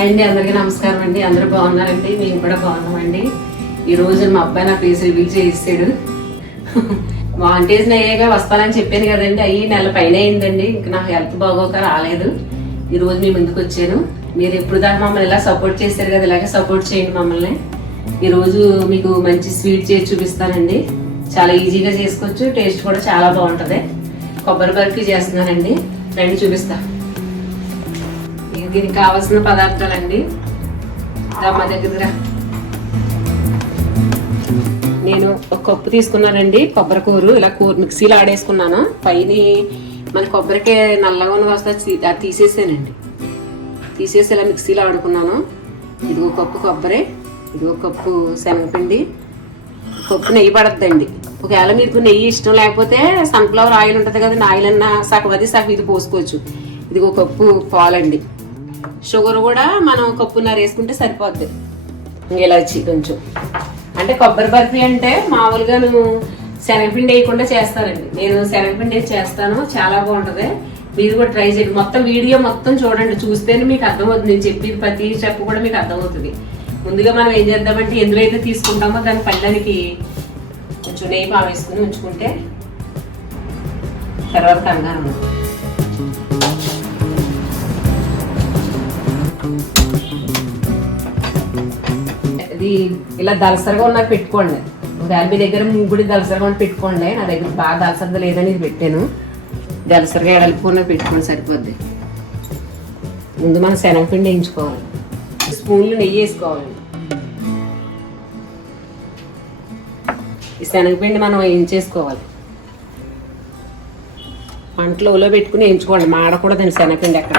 Hi అండి, అందరికీ నమస్కారం అండి. అందరూ బాగున్నారండి, మేము కూడా బాగున్నామండి. ఈ రోజు మా అబ్బాయి నా ఫేస్ రివీల్ చేయిస్తాడు. వాంటేజ్ అయ్యాక వస్తానని చెప్పాను కదండి, అయ్యి నెల పైన అయిందండి. ఇంకా నాకు హెల్త్ బాగోక రాలేదు. ఈ రోజు మీ ముందుకు వచ్చాను. మీరు ఎప్పుడు దాకా మమ్మల్ని ఇలా సపోర్ట్ చేశారు కదా, ఇలాగే సపోర్ట్ చేయండి మమ్మల్ని. ఈరోజు మీకు మంచి స్వీట్ చేసి చూపిస్తానండి. చాలా ఈజీగా చేసుకోవచ్చు, టేస్ట్ కూడా చాలా బాగుంటుంది. కొబ్బరి బర్ఫీ చేస్తున్నానండి, రండి చూపిస్తా. దీనికి కావాల్సిన పదార్థాలండి, మా దగ్గర నేను ఒక కప్పు తీసుకున్నానండి కొబ్బరి కూరు. ఇలా కూర మిక్సీలో ఆడేసుకున్నాను. పైన మన కొబ్బరికి నల్లగా ఉన్న వస్తే అది తీసేసానండి. తీసేసి ఇలా మిక్సీలో ఆడుకున్నాను. ఇది ఒక కప్పు కొబ్బరి, ఇది ఒక కప్పు శనగపిండి, కప్పు నెయ్యి పడద్దండి. ఒకవేళ మీకు నెయ్యి ఇష్టం లేకపోతే సన్ఫ్లవర్ ఆయిల్ ఉంటుంది కదండి, ఆయిల్ అన్న సగం అది సగం ఇది పోసుకోవచ్చు. ఇది ఒక కప్పు పాలండి. షుగర్ కూడా మనం కప్పున్నర వేసుకుంటే సరిపోద్ది. ఇలాచి కొంచెం, అంటే కొబ్బరి బర్ఫీ అంటే మామూలుగా నువ్వు శనగపిండి వేయకుండా చేస్తారండి. నేను శనగపిండి వేసి చేస్తాను, చాలా బాగుంటుంది. మీరు కూడా ట్రై చేయండి. మొత్తం వీడియో మొత్తం చూడండి, చూస్తేనే మీకు అర్థమవుతుంది. నేను చెప్పేది ప్రతి స్టెప్ కూడా మీకు అర్థమవుతుంది. ముందుగా మనం ఏం చేద్దామంటే ఎందులో అయితే తీసుకుంటామో దాని పళ్ళనికి కొంచెం నెయ్యి వేసుకుని ఉంచుకుంటే తర్వాత కంగారు ఉండదు. ఇది ఇలా దలసరగా ఉన్నది పెట్టుకోండి. ఒకవేళ మీ దగ్గర ముగ్గుడి దలసరగా ఉన్నది పెట్టుకోండి. నా దగ్గర బాగా దలసరగా లేదని ఇది పెట్టాను. దలసరగా ఎడలిపోయినది పెట్టుకోండి, సరిపోద్ది. ముందు మనం శనగపిండి వేయించుకోవాలి. స్పూన్లు నెయ్యి వేసుకోవాలండి. ఈ శనగపిండి మనం వేయించేసుకోవాలి. మంటలో పెట్టుకుని వేయించుకోండి. మాడకూడదండి శనగపిండి. అక్కడ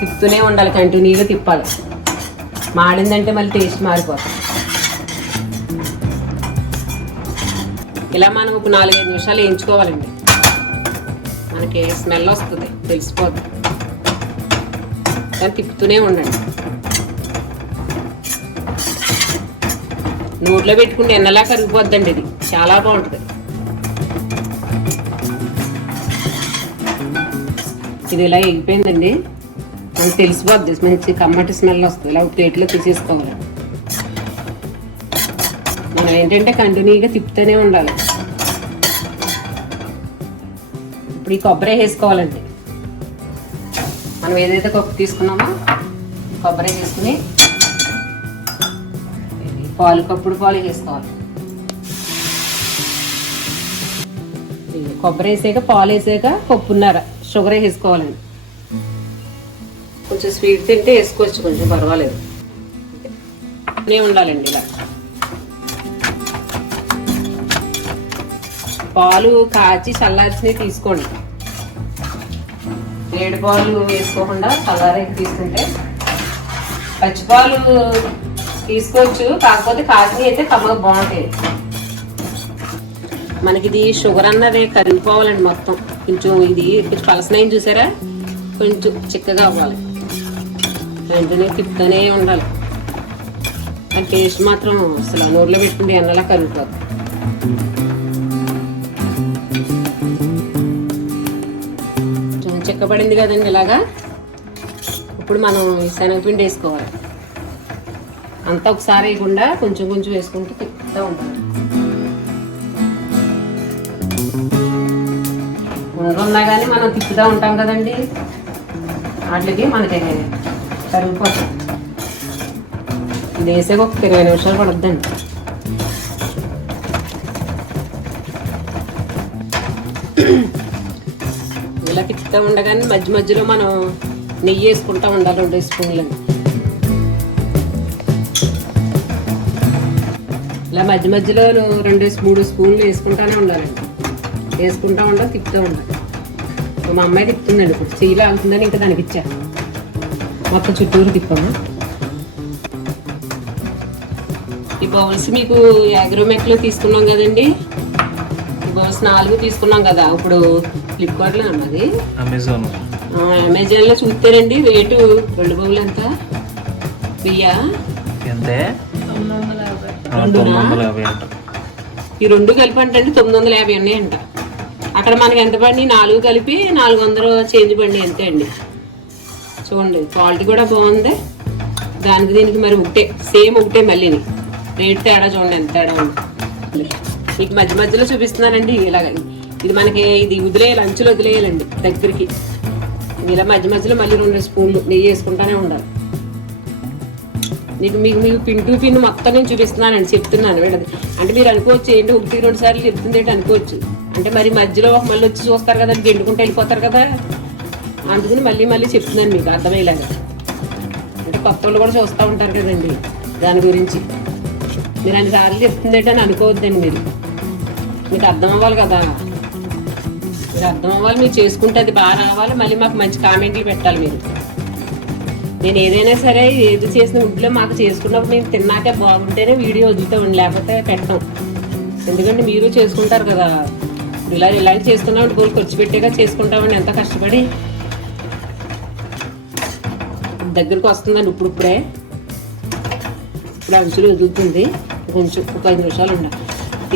తిప్పుతూనే ఉండాలి, కంటిన్యూగా తిప్పాలి. మాడిందంటే మళ్ళీ టేస్ట్ మారిపోతుంది. ఇలా మనం ఒక 4-5 నిమిషాలు వేయించుకోవాలండి. మనకి స్మెల్ వస్తుంది, తెలిసిపోతుంది. దాన్ని తిప్పుతూనే ఉండండి. నోట్లో పెట్టుకుంటే ఎన్నలా కరిగిపోద్దండి. ఇది చాలా బాగుంటుంది. ఇది ఇలా ఎగిపోయిందండి, మనకు తెలిసిపోద్ది. మంచి కమ్మటి స్మెల్ వస్తుంది. ఇలా ప్లేట్లో తీసేసుకోవాలి. మనం ఏంటంటే కంటిన్యూగా తిప్పుతూనే ఉండాలి. ఇప్పుడు ఈ కొబ్బరి వేసుకోవాలండి. మనం ఏదైతే కప్పు తీసుకున్నామో కొబ్బరి వేసుకుని కప్పుడు పాలు వేసుకోవాలి. కొబ్బరి వేసాక పాలు వేసాక కప్పున్నర షుగర్ వేసుకోవాలండి. కొంచెం స్వీట్ తింటే వేసుకోవచ్చు, కొంచెం పర్వాలేదు. ఉండాలండి ఇలా. పాలు కాచి చల్లార్చినవి తీసుకోండి. వేడి పాలు వేసుకోకుండా చల్లారి తీసుకుంటే, పచ్చిపాలు తీసుకోవచ్చు, కాకపోతే కాచి అయితే కమ్మగా బాగుంటాయి. మనకి ఇది షుగర్ అన్నది కరిగిపోవాలండి మొత్తం. కొంచెం ఇది కొంచెం పలసనైన చూసారా, కొంచెం చిక్కగా అవ్వాలి. వెంటనే తిప్పుతూనే ఉండాలి. ఆ టేస్ట్ మాత్రం అసలు నోట్లో పెట్టుకుంటే ఎన్నలా కరిగిపోతుంది. కొంచెం చిక్కబడింది కదండి ఇలాగా. ఇప్పుడు మనం శనగపిండి వేసుకోవాలి. అంతా ఒకసారి వేయకుండా కొంచెం కొంచెం వేసుకుంటూ తిప్పుతూ ఉండాలి. ఉన్నా కానీ మనం తిప్పుతూ ఉంటాం కదండి, వాటికి మనకి కరిగిపోతుంది. ఇది వేసాక ఒక 20 నిమిషాలు పడుద్దండి. ఇలా తిప్పుతూ ఉండగానే మధ్య మధ్యలో మనం నెయ్యి వేసుకుంటూ ఉండాలి. 2 స్పూన్లు ఇలా మధ్య మధ్యలో 2-3 స్పూన్లు వేసుకుంటానే ఉండాలండి. వేసుకుంటూ ఉండాలి, తిప్పుతూ ఉండాలి. మా అమ్మాయి తిప్పుతుందండి. ఇప్పుడు చీల అవుతుందని ఇంకా దానికి ఇచ్చా. మొత్తం చుట్టూరు తిప్పాము. ఈ బౌల్స్ మీకు అగ్రోమెక్లో తీసుకున్నాం కదండి. ఈ బౌల్స్ 4 తీసుకున్నాం కదా. ఇప్పుడు ఫ్లిప్కార్ట్లో అన్నది అమెజాన్లో చూస్తేనండి రేటు 2 బౌల్ ఎంత బియ్యా ఈ 2 కలిపి అంటే 950 ఉన్నాయంట. అక్కడ మనకి ఎంత పడి 4 కలిపి 400 చేంజ్ పడి అంతే అండి. చూడండి క్వాలిటీ కూడా బాగుంది. దానికి దీనికి మరి ఒకటే సేమ్ ఒకటే మళ్ళీని రేట్ తేడా చూడండి ఎంత తేడా ఉంది. మీకు మధ్య మధ్యలో చూపిస్తున్నానండి ఇలాగ. ఇది మనకి ఇది వదిలేయాలి, అంచులు వదిలేయాలండి దగ్గరికి. ఇలా మధ్య మధ్యలో మళ్ళీ 2 స్పూన్లు నెయ్యి వేసుకుంటానే ఉండాలి. మీకు మీకు మీకు పిన్ టు పిన్ మొత్తం నేను చూపిస్తున్నానండి, చెప్తున్నాను వీళ్ళది. అంటే మీరు అనుకోవచ్చు ఏంటి 1-2 సార్లు చెప్తుంది ఏంటి అనుకోవచ్చు. అంటే మరి మధ్యలో మళ్ళీ వచ్చి చూస్తారు కదా, గెంటుకుంటూ వెళ్ళిపోతారు కదా, అందుకని మళ్ళీ మళ్ళీ చెప్తున్నాను మీకు అర్థమయ్యేలాగా. అంటే కొత్త వాళ్ళు కూడా చూస్తూ ఉంటారు కదండి దాని గురించి. మీరు అన్నిసార్లు చెప్తుంది ఏంటి అని అనుకోవద్దండి. మీకు అర్థం అవ్వాలి కదా, మీరు అర్థం అవ్వాలి, మీరు చేసుకుంటే అది బాగా రావాలి, మళ్ళీ మాకు మంచి కామెంట్లు పెట్టాలి మీరు. నేను ఏదైనా సరే ఏది చేసిన ఇంట్లో మాకు చేసుకున్నప్పుడు మేము తిన్నాకే బాగుంటేనే వీడియో వదులుతామండి, లేకపోతే పెట్టాం. ఎందుకంటే మీరు చేసుకుంటారు కదా, ఇలాంటి చేసుకున్నామంటే గోలు ఖర్చు పెట్టేగా చేసుకుంటామండి ఎంత కష్టపడి. దగ్గరకు వస్తుందండి ఇప్పుడే అంచులు వదులుతుంది. కొంచెం ఒక 5 నిమిషాలు ఉండాలి.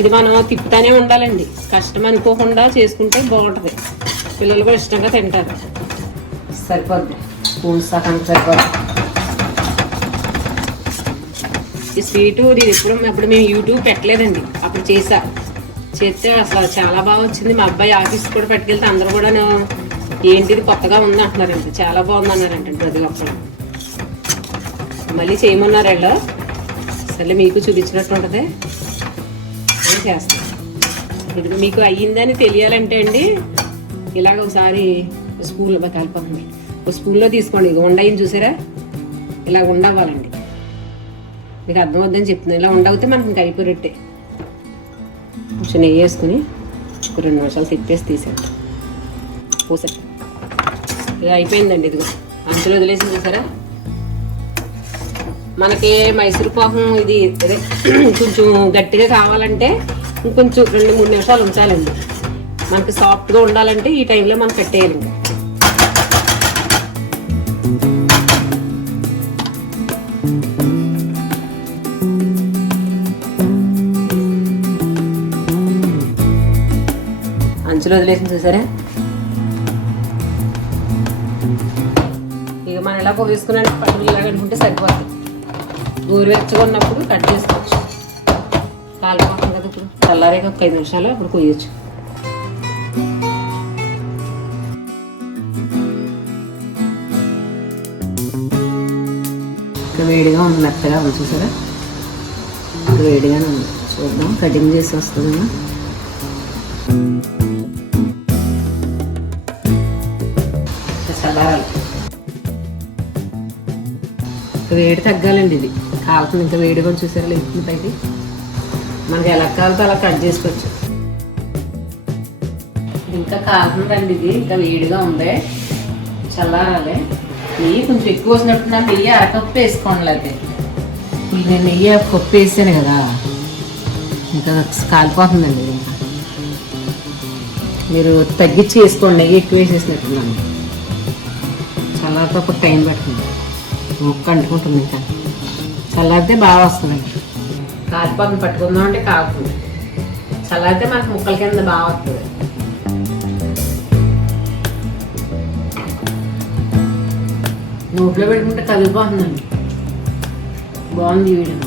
ఇది మనం తిప్పుతానే ఉండాలండి, కష్టం అనుకోకుండా చేసుకుంటే బాగుంటుంది. పిల్లలు కూడా ఇష్టంగా తింటారు. సరిపోద్ది, స్పూన్ సగానికి సరిపోద్ది. ఈ స్వీటు ఇది అప్పుడు మేము యూట్యూబ్ పెట్టలేదండి, అప్పుడు చేస్తే అసలు చాలా బాగా వచ్చింది. మా అబ్బాయి ఆఫీస్ కూడా పట్టుకెళ్తే అందరూ కూడా ఏంటిది కొత్తగా ఉంది అంటున్నారండి, చాలా బాగుంది అన్నారంటే ప్రతి ఒక్కరు. మళ్ళీ చేయమన్నారు వీళ్ళు. సరే మీకు చూపించినట్టు ఉంటుంది అని చేస్తాను. ఇది మీకు అయ్యిందని తెలియాలంటే అండి ఇలాగ ఒకసారి స్పూన్లో కలిపోతుంది, ఒక స్పూన్లో తీసుకోండి. ఇక ఉండయింది చూసారా, ఇలా ఉండవ్వాలండి. మీకు అర్థమవుద్దని చెప్తున్నాను. ఇలా ఉండవుతే మనకి ఇంకా అయిపోయినట్టే. కొంచెం నెయ్యి వేసుకుని ఒక 2 నిమిషాలు తిప్పేసి తీసేయండి. పోసండి, ఇది అయిపోయిందండి. ఇదిగో అంచులో వదిలేసి చూసారా. మనకి మైసూర్ పాకం ఇది అదే కొంచెం గట్టిగా కావాలంటే ఇంకొంచెం 2-3 నిమిషాలు ఉంచాలండి. మనకి సాఫ్ట్గా ఉండాలంటే ఈ టైంలో మనం పెట్టేయాలండి. అంచులో వదిలేసి చూసారా. ఇక మనం ఇలా పోసుకున్నాక పట్టులు ఇలాగ అనుకుంటే సరిపోతుంది. గోరువెచ్చగా ఉన్నప్పుడు కట్ చేసుకోవచ్చు. కాలిపోతుంది కదా, ఇప్పుడు చల్లారేగా ఒక 5 నిమిషాలు అప్పుడు కొయ్యొచ్చు. ఇంకా వేడిగా ఉంది, మెత్తగా ఉంది చూసారా. వేడిగానే ఉంది, చూద్దాం కటింగ్ చేసి వస్తుందా. చల్లారాలి, వేడి తగ్గాలండి. ఇది కాలుతుంది, ఇంకా వేడిగా చూసారా లేకుండా పైకి. మనకి ఎలా కాలుతో అలా కట్ చేసుకోవచ్చు. ఇంకా కాలుతుందండి, ఇది ఇంకా వేడిగా ఉంది, చల్లారాలి. నెయ్యి కొంచెం ఎక్కువ వచ్చినట్టు నాకు నెయ్యి 1/2 కప్పు వేసుకోండి. అయితే నేను నెయ్యి 1 కప్పు వేసాను కదా, ఇంకా కాలిపోతుందండి. ఇంకా మీరు తగ్గించి వేసుకోండి, నెయ్యి ఎక్కువ వేసేసినట్టున్నాను. చల్లారితో ఒక టైం పడుతుంది, ముక్క అంటుకుంటుంది. ఇంకా చల్లారితే బాగా వస్తుందండి. కాలిపోతుంది, పట్టుకుందాం అంటే కాకుతుంది. చల్లారితే మనకు ముక్కల కింద బాగా వస్తుంది. నోట్లో పెట్టుకుంటే కదిలిపోతుందండి, బాగుంది ఈ వీడియో.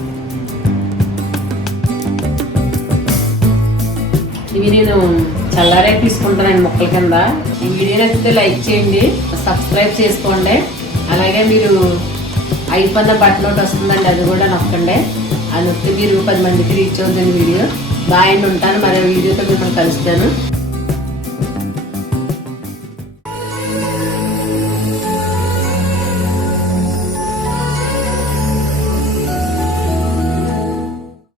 ఇవి నేను చల్లారే తీసుకుంటానండి ముక్కల కింద. ఈ వీడియో నచ్చితే లైక్ చేయండి, సబ్స్క్రైబ్ చేసుకోండి. అలాగే మీరు అయిపోయిన బటన్ ఒకటి వస్తుందండి, అది కూడా నొక్కండి. అది నొక్కి మీరు 10 మందికి రీచ్ అవుతుంది వీడియో. బాయ్ అండి, ఉంటాను. మరో వీడియోతో మిమ్మల్ని కలుస్తాను.